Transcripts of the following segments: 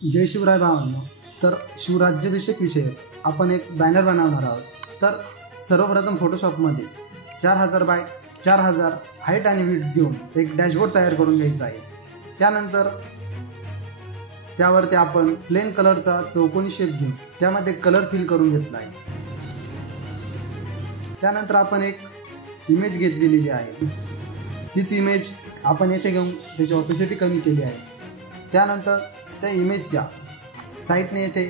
जय शिवराय भावांनो, तर शिवराज्याभिषेक विषयी आपण एक बॅनर बनवणार आहोत। तर सर्वप्रथम फोटोशॉपमध्ये 4000 बाय 4000 हाईट आणि विड्थ घेऊन एक डॅशबोर्ड तयार करून घ्यायचा आहे। त्यानंतर त्यावरती आपण प्लेन कलरचा चौकोनी शेप घेऊन त्यामध्ये कलर फिल करून घेतला आहे। त्यानंतर आपण एक इमेज घेतलेली आहे, तीच इमेज आपण येथे घेऊन त्याची ऑपेसिटी कमी केली आहे। त्यानंतर त्या इमेजच्या साईडने येथे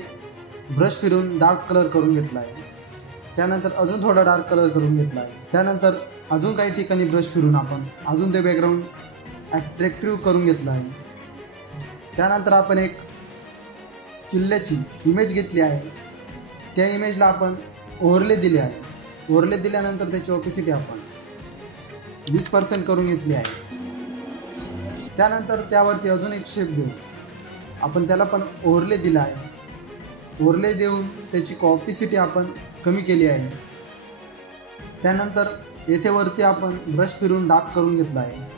ब्रश फिरून डार्क कलर करून घेतला आहे। त्यानंतर अजून थोडा डार्क कलर करून घेतला आहे। त्यानंतर अजून काही ठिकाणी ब्रश फिरून आपण अजून ते बॅकग्राऊंड अट्रॅक्टिव्ह करून घेतला आहे। त्यानंतर आपण एक किल्ल्याची इमेज घेतली आहे, त्या इमेजला आपण ओव्हरले दिले आहे। ओव्हरले दिल्यानंतर त्याची ऑपेसिटी आपण 20% करून घेतली आहे। त्यानंतर त्यावरती अजून एक शेप देऊ आपण त्याला पण ओव्हरले दिला आहे। ओव्हरले देऊन त्याची ऑपेसिटी आपण कमी केली आहे। त्यानंतर येथे वरती आपण ब्रश फिरून डार्क करून घेतला आहे।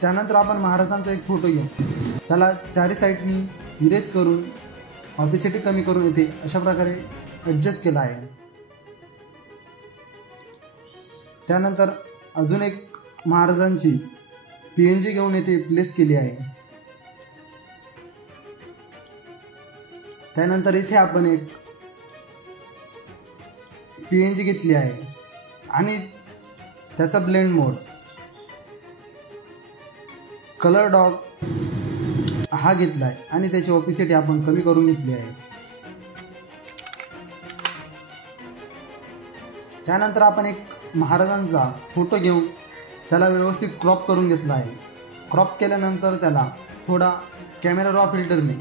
त्यानंतर आपण महाराजांचा एक फोटो घेऊ, त्याला चारी साईडनी इरेज करून ऑपेसिटी कमी करून येते अशा प्रकारे ॲडजस्ट केला आहे। त्यानंतर अजून एक महाराजांची PNG घेऊन येथे प्लेस केली आहे। त्यानंतर इथे आपण एक PNG घेतली आहे आणि त्याचा ब्लेंड मोड कलर डॉग हा घेतला आहे आणि त्याची ऑपेसिटी आपण कमी करून घेतली आहे। त्यानंतर आपण एक महाराजांचा फोटो घेऊन त्याला व्यवस्थित क्रॉप करून घेतला आहे। क्रॉप केल्यानंतर त्याला थोडा कॅमेरा रॉ फिल्टरने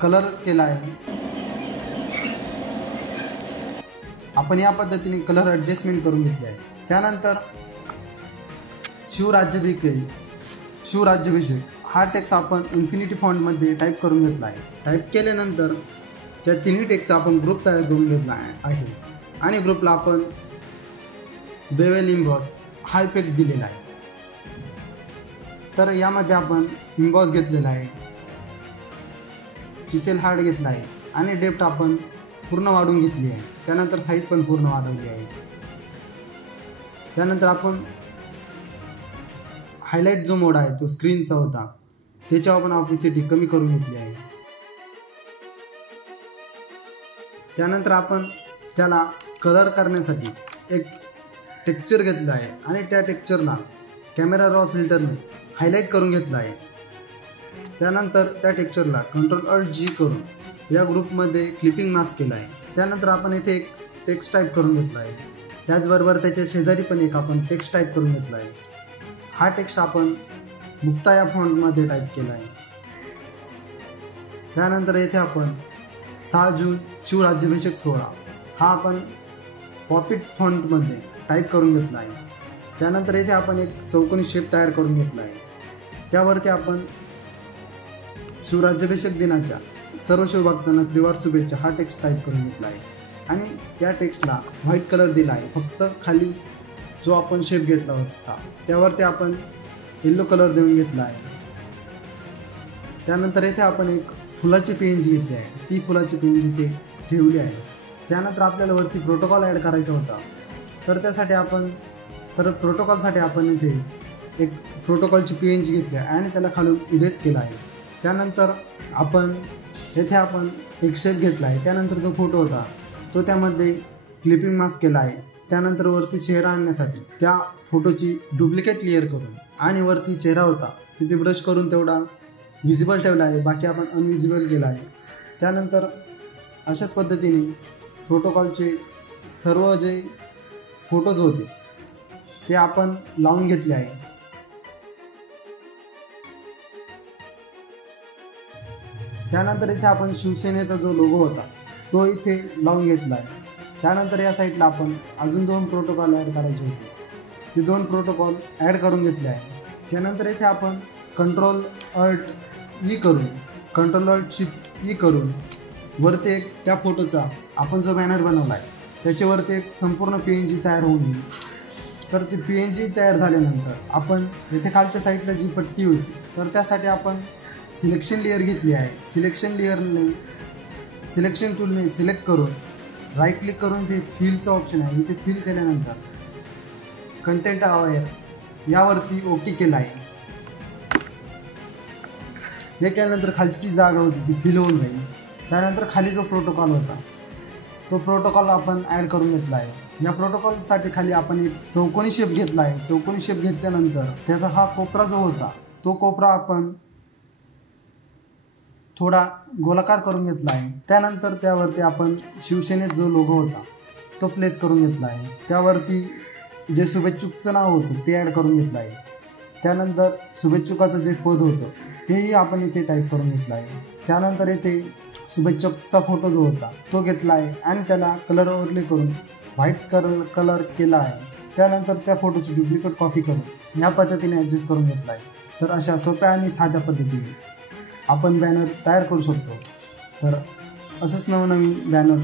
कलर केला आहे। आपण या पद्धतीने कलर ॲडजस्टमेंट करून घेतले आहे। त्यानंतर शिवराज्याभिषेक हा टेक्स्ट आपण इन्फिनिटी फॉन्टमध्ये टाईप करून घेतला आहे। टाईप केल्यानंतर त्या तिन्ही टेक्स्टचा आपण ग्रुप तयार करून घेतला आहे आणि ग्रुपला आपण बेवेल इम्बॉस हा इफेक्ट दिलेला आहे। तर यामध्ये आपण इम्बॉस घेतलेला आहे, चिसेल हार्ड घेतला आहे आणि डेप्थ आपण पूर्ण वाढवून घेतली आहे। त्यानंतर साईज पण पूर्ण वाढवली आहे। त्यानंतर आपण हायलाईट जो मोड आहे तो स्क्रीनचा होता, त्याच्यावर आपण ऑपेसिटी कमी करून घेतली आहे। त्यानंतर आपण त्याला कलर करण्यासाठी एक टेक्स्चर घेतला आहे आणि त्या टेक्स्चरला कॅमेरा रॉ फिल्टरने हायलाईट करून घेतला आहे। त्यानंतर त्या टेक्स्चरला Ctrl+Alt+G करून या ग्रुपमध्ये क्लिपिंग मास्क केला आहे। त्यानंतर आपण इथे एक टेक्स्ट टाईप करून घेतला आहे। त्याचबरोबर त्याच्या शेजारी पण एक आपण टेक्स्ट टाईप करून घेतला आहे। हा टेक्स्ट आपण मुक्ता या फॉन्टमध्ये टाईप केला आहे। त्यानंतर येथे आपण 6 जून शिवराज्याभिषेक सोहळा हा आपण पॉपिट फॉन्टमध्ये टाईप करून घेतला आहे। त्यानंतर येथे आपण एक चौकोनी शेप तयार करून घेतला आहे। त्यावरती आपण शिवराज्याभिषेक दिनाच्या सर्व शिवभक्तांना त्रिवार शुभेच्छा हा टेक्स्ट टाईप करून घेतला आहे आणि या टेक्स्टला व्हाईट कलर दिला आहे। फक्त खाली जो आपण शेप घेतला होता त्यावरती आपण येलो कलर देऊन घेतला आहे। त्यानंतर येथे आपण एक फुलाची PNG घेतली आहे, ती फुलाची PNG इथे ठेवली आहे। त्यानंतर आपल्याला वरती प्रोटोकॉल ॲड करायचा होता, तर त्यासाठी प्रोटोकॉलसाठी आपण इथे एक प्रोटोकॉलची PNG घेतली आहे आणि त्याला खालून इरेज केला आहे। त्यानंतर येथे आपण एक शेप घेतला आहे। त्यानंतर जो फोटो होता तो त्यामध्ये क्लिपिंग मास्क केला आहे। त्यानंतर वरती चेहरा आणण्यासाठी त्या फोटोची डुप्लिकेट लेअर करून आणि वरती चेहरा होता तिथे ब्रश करून तेवढा विजिबल ठेवला आहे, बाकी आपण अनविजिबल केला आहे। त्यानंतर अशाच पद्धतीने प्रोटोकॉलचे सर्व जे फोटोज होते ते आपण लावून घेतले आहे। त्यानंतर इथे आपण शिवसेनेचा जो लोगो होता तो इथे लावून घेतला आहे। त्यानंतर या साईडला आपण अजून 2 प्रोटोकॉल ॲड करायचे होते, ते 2 प्रोटोकॉल ॲड करून घेतले आहे। त्यानंतर इथे आपण Ctrl+Alt+E करून वरती एक त्या फोटोचा आपण जो बॅनर बनवला आहे त्याच्यावरती एक संपूर्ण PNG तयार होऊन येईल। तर ते PNG तयार झाल्यानंतर आपण येथे खालच्या साईडला जी पट्टी होती तर त्यासाठी आपण सिलेक्शन लेअर घेतली आहे. सिलेक्शन टूलने सिलेक्ट करून राईट क्लिक करून ते फिलचं ऑप्शन आहे, इथे फिल केल्यानंतर कंटेंट अवेअर यावरती ओके केलं आहे. हे केल्यानंतर खालची जी जागा होती ती फिल होऊन जाईल. त्यानंतर खाली जो प्रोटोकॉल होता तो प्रोटोकॉल आपण ॲड करून घेतला आहे. या प्रोटोकॉलसाठी खाली आपण एक चौकोनी शेप घेतला आहे. चौकोनी शेप घेतल्यानंतर त्याचा हा कोपरा जो होता तो कोपरा आपण थोडा गोलाकार करून घेतला आहे. त्यानंतर त्यावरती आपण शिवसेनेत जो लोगो होता तो प्लेस करून घेतला आहे. त्यावरती जे शुभेच्छुकचं नाव होतं ते ॲड करून घेतलं आहे. त्यानंतर शुभेच्छुकाचं जे पद होतं तेही आपण इथे टाईप करून घेतलं आहे. त्यानंतर येथे शुभेच्छुकचा फोटो जो होता तो घेतला आहे आणि त्याला कलर ओव्हरले करून व्हाईट कलर केला आहे. त्यानंतर त्या फोटोची डुप्लिकेट कॉपी करून ह्या पद्धतीने ॲडजस्ट करून घेतला आहे. तर अशा सोप्या आणि साध्या पद्धतीने आपण बॅनर तयार करू शकतो. तर असंच नवनवीन बॅनर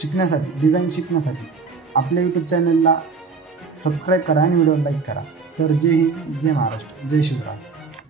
शिकण्यासाठी, डिझाईन शिकण्यासाठी आपल्या यूट्यूब चॅनलला सबस्क्राईब करा आणि व्हिडिओला लाईक करा. तर जय हिंद, जय महाराष्ट्र, जय शिवराय.